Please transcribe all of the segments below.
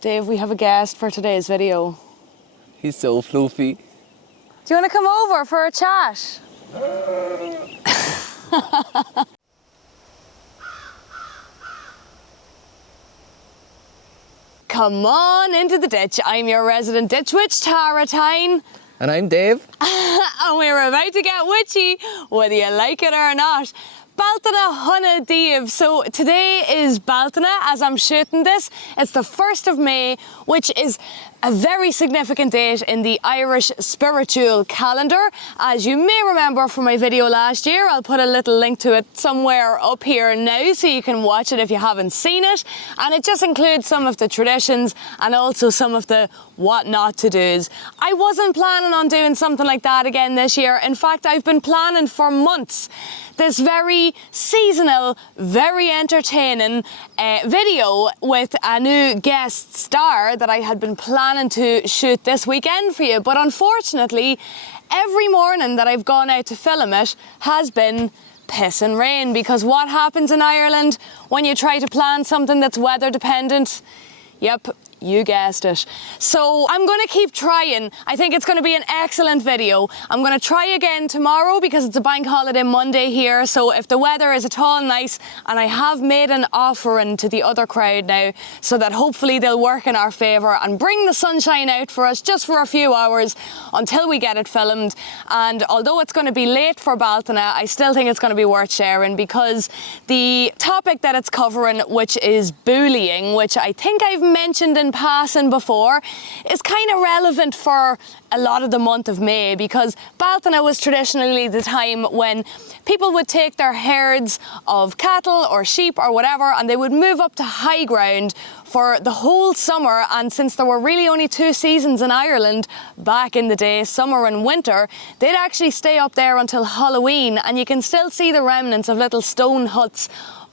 Dave, we have a guest for today's video. He's so fluffy. Do you want to come over for a chat? Come on into the ditch. I'm your resident ditch witch, Bealtaine. And I'm Dave. And we're about to get witchy, whether you like it or not. Bealtaine Hunna Dave. So today is Bealtaine as I'm shooting this. It's the 1st of May, which is a very significant date in the Irish spiritual calendar. As you may remember from my video last year, I'll put a little link to it somewhere up here now so you can watch it if you haven't seen it. And it just includes some of the traditions and also some of the what not to do's. I wasn't planning on doing something like that again this year. In fact, I've been planning for months this very seasonal, very entertaining video with a new guest star that I had been planning to shoot this weekend for you. But unfortunately, every morning that I've gone out to film it has been piss and rain, because what happens in Ireland when you try to plan something that's weather dependent? Yep, you guessed it. So I'm going to keep trying. I think it's going to be an excellent video. I'm going to try again tomorrow because it's a bank holiday Monday here. So if the weather is at all nice, and I have made an offering to the other crowd now so that hopefully they'll work in our favour and bring the sunshine out for us just for a few hours until we get it filmed. And although it's going to be late for Bealtaine, I still think it's going to be worth sharing, because the topic that it's covering, which is bullying, which I think I've mentioned in passing before, is kind of relevant for a lot of the month of May, because Bealtaine was traditionally the time when people would take their herds of cattle or sheep or whatever, and they would move up to high ground for the whole summer. And since there were really only 2 seasons in Ireland back in the day, summer and winter, they'd actually stay up there until Halloween, and you can still see the remnants of little stone huts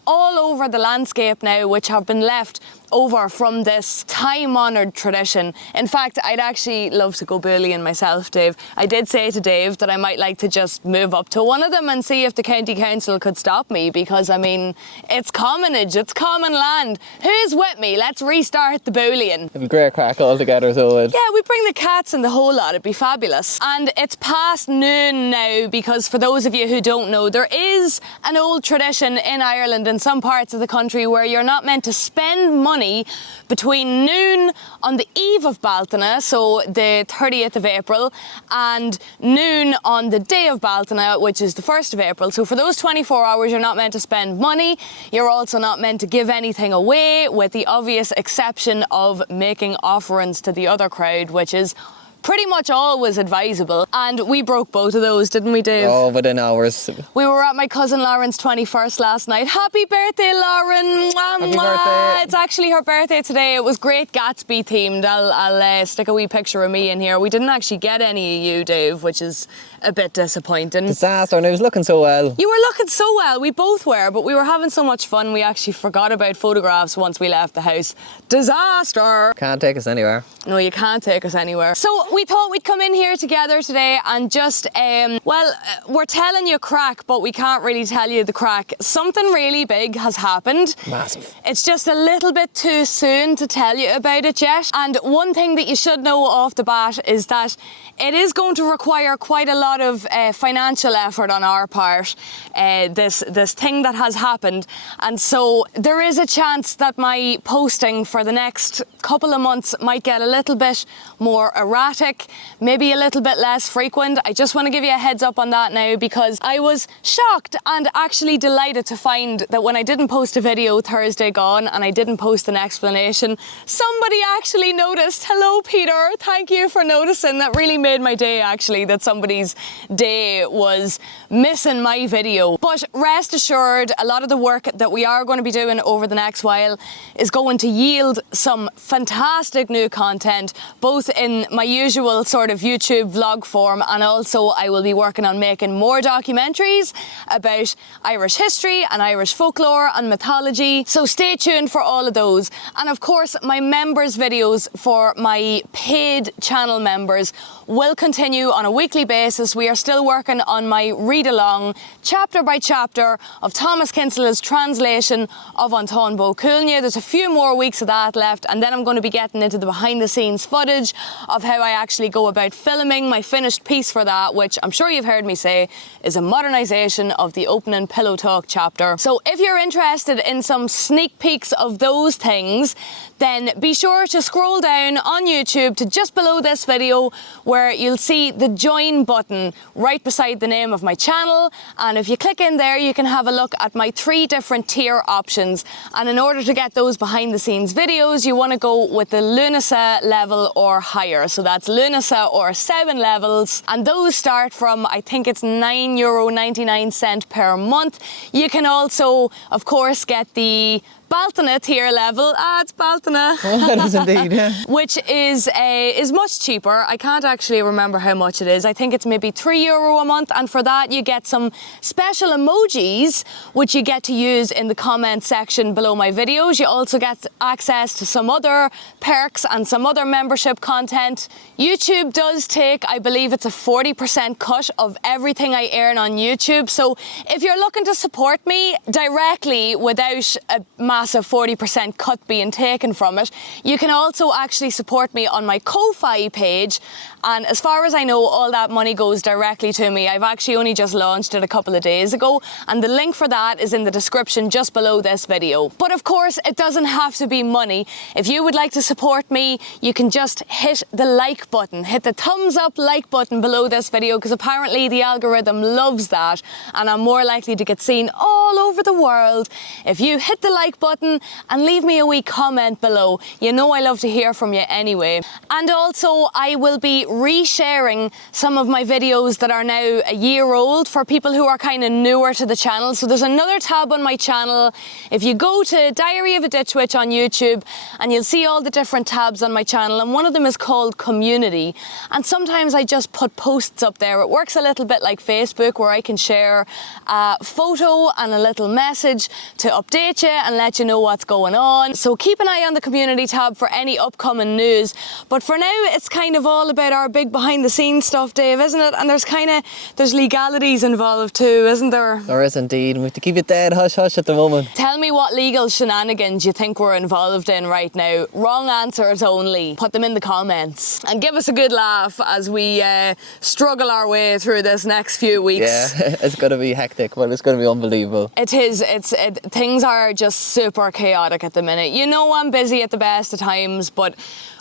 all over the landscape now, which have been left over from this time-honoured tradition. In fact, I'd actually love to go bullying myself, Dave. I did say to Dave that I might like to just move up to one of them and see if the county council could stop me, because I mean, it's commonage, it's common land. Who's with me? Let's restart the bullying. It'd be great crack all together, so it. Yeah, we bring the cats and the whole lot, it'd be fabulous. And it's past noon now, because for those of you who don't know, there is an old tradition in Ireland in some parts of the country where you're not meant to spend money between noon on the eve of Bealtaine, so the 30th of April, and noon on the day of Bealtaine, which is the 1st of April. So for those 24 hours, you're not meant to spend money. You're also not meant to give anything away, with the obvious exception of making offerings to the other crowd, which is pretty much always advisable. And we broke both of those, didn't we, Dave? Oh, within hours. We were at my cousin Lauren's 21st last night. Happy birthday, Lauren! Mwah, Happy mwah. birthday. It's actually her birthday today. It was great Gatsby themed. I'll stick a wee picture of me in here. We didn't actually get any of you, Dave, which is a bit disappointing. Disaster, and I was looking so well. You were looking so well, we both were, but we were having so much fun we actually forgot about photographs once we left the house. Disaster! Can't take us anywhere. No, you can't take us anywhere. So we thought we'd come in here together today and just, we're telling you crack, but we can't really tell you the crack. Something really big has happened. Massive. It's just a little bit too soon to tell you about it yet. And one thing that you should know off the bat is that it is going to require quite a lot of financial effort on our part, this thing that has happened. And so there is a chance that my posting for the next couple of months might get a little bit more erratic, maybe a little bit less frequent. I just want to give you a heads up on that now, because I was shocked and actually delighted to find that when I didn't post a video Thursday gone and I didn't post an explanation, somebody actually noticed. Hello, Peter. Thank you for noticing. That really made my day, actually, that somebody's day was missing my video. But rest assured, a lot of the work that we are going to be doing over the next while is going to yield some fantastic new content, both in my usual visual sort of YouTube vlog form, and also I will be working on making more documentaries about Irish history and Irish folklore and mythology, so stay tuned for all of those. And of course, my members videos for my paid channel members will continue on a weekly basis. We are still working on my read-along, chapter by chapter, of Thomas Kinsella's translation of Anton Bo Cúailnge. There's a few more weeks of that left, and then I'm going to be getting into the behind-the-scenes footage of how I actually go about filming my finished piece for that, which I'm sure you've heard me say is a modernisation of the opening Pillow Talk chapter. So if you're interested in some sneak peeks of those things, then be sure to scroll down on YouTube to just below this video, where you'll see the join button right beside the name of my channel. And if you click in there, you can have a look at my 3 different tier options. And in order to get those behind the scenes videos, you want to go with the Lunasa level or higher. So that's Lunasa or 7 levels. And those start from, I think it's €9.99 per month. You can also, of course, get the Bealtaine tier level. It's Bealtaine. Oh, that is indeed, yeah. Which is much cheaper. I can't actually remember how much it is. I think it's maybe €3 a month, and for that you get some special emojis which you get to use in the comment section below my videos. You also get access to some other perks and some other membership content. YouTube does take, I believe it's a 40% cut of everything I earn on YouTube. So if you're looking to support me directly without a massive 40% cut being taken from it, you can also actually support me on my Ko-Fi page, and as far as I know, all that money goes directly to me. I've actually only just launched it a couple of days ago, and the link for that is in the description just below this video. But of course, it doesn't have to be money. If you would like to support me, you can just hit the like button, hit the thumbs up like button below this video, because apparently the algorithm loves that, and I'm more likely to get seen all over the world if you hit the like button and leave me a wee comment below. You know I love to hear from you anyway. And also, I will be resharing some of my videos that are now a year old for people who are kind of newer to the channel. So there's another tab on my channel. If you go to Diary of a Ditch Witch on YouTube, and you'll see all the different tabs on my channel, and one of them is called Community. And sometimes I just put posts up there. It works a little bit like Facebook, where I can share a photo and a little message to update you and let you know what's going on. So keep an eye on the Community tab for any upcoming news. But for now, it's kind of all about our big behind the scenes stuff, Dave, isn't it? And there's legalities involved too, isn't there? There is indeed. We have to keep it dead hush hush at the moment. Tell me what legal shenanigans you think we're involved in right now. Wrong answers only. Put them in the comments and give us a good laugh as we struggle our way through this next few weeks. Yeah, it's going to be hectic, but it's going to be unbelievable. It is. Things are just super chaotic at the minute. You know, I'm busy at the best of times, but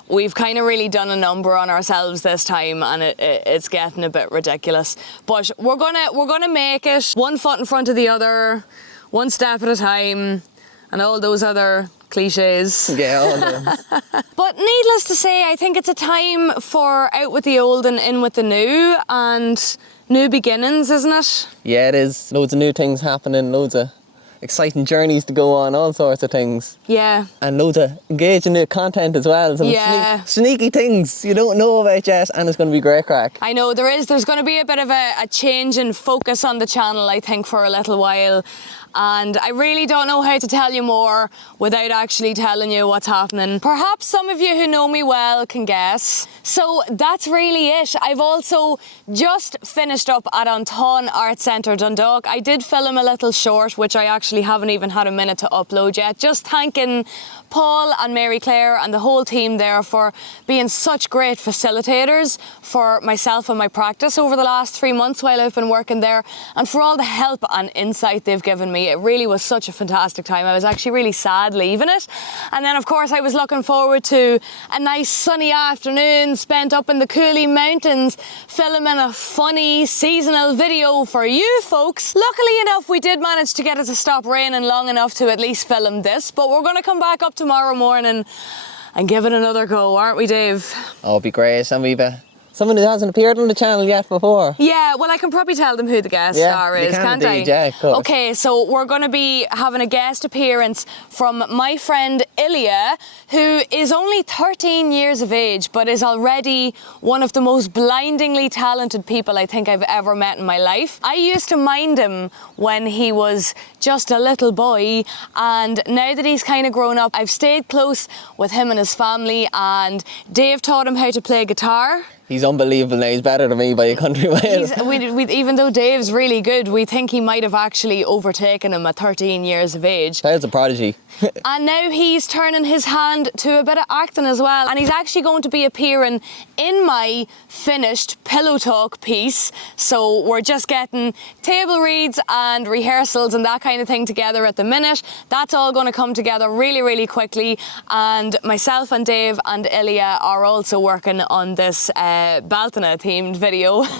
we've kind of really done a number on ourselves this time, and it's getting a bit ridiculous. But we're gonna make it, one foot in front of the other, one step at a time, and all those other cliches. Yeah, all of them. But needless to say, I think it's a time for out with the old and in with the new, and new beginnings, isn't it? Yeah, it is. Loads of new things happening, loads of exciting journeys to go on, all sorts of things. Yeah. And loads of engaging new content as well. Some sneaky things you don't know about yet, and it's going to be great crack. I know there's going to be a bit of a change in focus on the channel, I think, for a little while. And I really don't know how to tell you more without actually telling you what's happening. Perhaps some of you who know me well can guess. So that's really it. I've also just finished up at Anton Art Centre Dundalk. I did film a little short, which I actually haven't even had a minute to upload yet, just thanking Paul and Mary Claire and the whole team there for being such great facilitators for myself and my practice over the last 3 months while I've been working there, and for all the help and insight they've given me. It really was such a fantastic time. I was actually really sad leaving it. And then of course I was looking forward to a nice sunny afternoon spent up in the Cooley Mountains filming a funny seasonal video for you folks. Luckily enough, we did manage to get it to stop raining long enough to at least film this, but we're going to come back up tomorrow morning and give it another go, aren't we, Dave? Oh, it'll be great, and we've Someone who hasn't appeared on the channel yet before. Yeah, well, I can probably tell them who the guest star is, can't I? Yeah, of course. Okay, so we're going to be having a guest appearance from my friend Ilya, who is only 13 years of age, but is already one of the most blindingly talented people I think I've ever met in my life. I used to mind him when he was just a little boy, and now that he's kind of grown up, I've stayed close with him and his family, and Dave taught him how to play guitar. He's unbelievable now. He's better than me by a country mile. Even though Dave's really good, we think he might have actually overtaken him at 13 years of age. Child's a prodigy. And now he's turning his hand to a bit of acting as well. And he's actually going to be appearing in my finished Pillow Talk piece. So we're just getting table reads and rehearsals and that kind of thing together at the minute. That's all going to come together really, really quickly. And myself and Dave and Ilya are also working on this Bealtaine themed video. If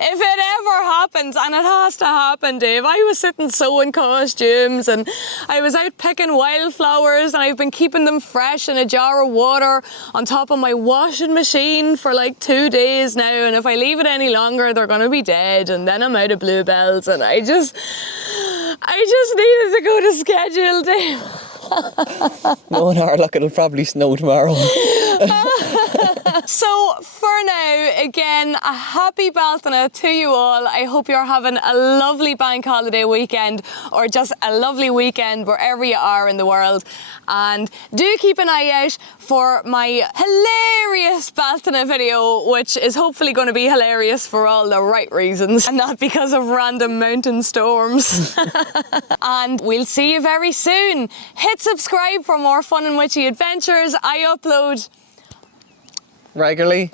it ever happens, and it has to happen, Dave. I was sitting sewing costumes and I was out picking wildflowers, and I've been keeping them fresh in a jar of water on top of my washing machine for like 2 days now, and if I leave it any longer they're gonna be dead, and then I'm out of bluebells, and I just needed to go to schedule, Dave. Knowing our luck, it'll probably snow tomorrow. So for now, again, a happy Bealtaine to you all. I hope you're having a lovely bank holiday weekend, or just a lovely weekend wherever you are in the world. And do keep an eye out for my hilarious Bealtaine video, which is hopefully going to be hilarious for all the right reasons and not because of random mountain storms. And we'll see you very soon. Hit subscribe for more fun and witchy adventures. I upload Regularly.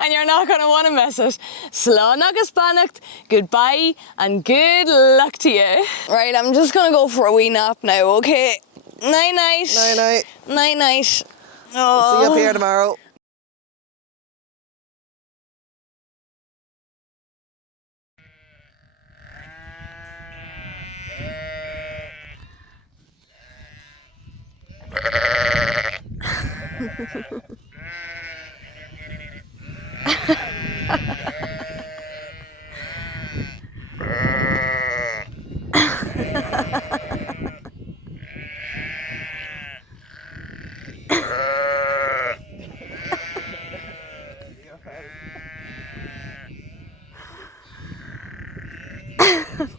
And you're not going to want to miss it. Slán agus beannacht, goodbye and good luck to you. Right, I'm just going to go for a wee nap now, okay? Night night. Night night. Night night. Oh. See you up here tomorrow.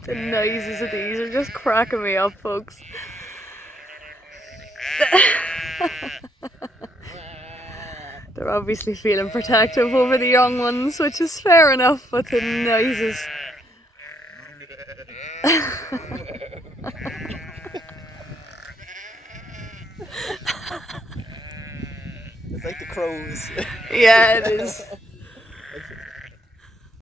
The noises of these are just cracking me up, folks. They're obviously feeling protective over the young ones, which is fair enough, but the noises. It's like the crows. Yeah, it is.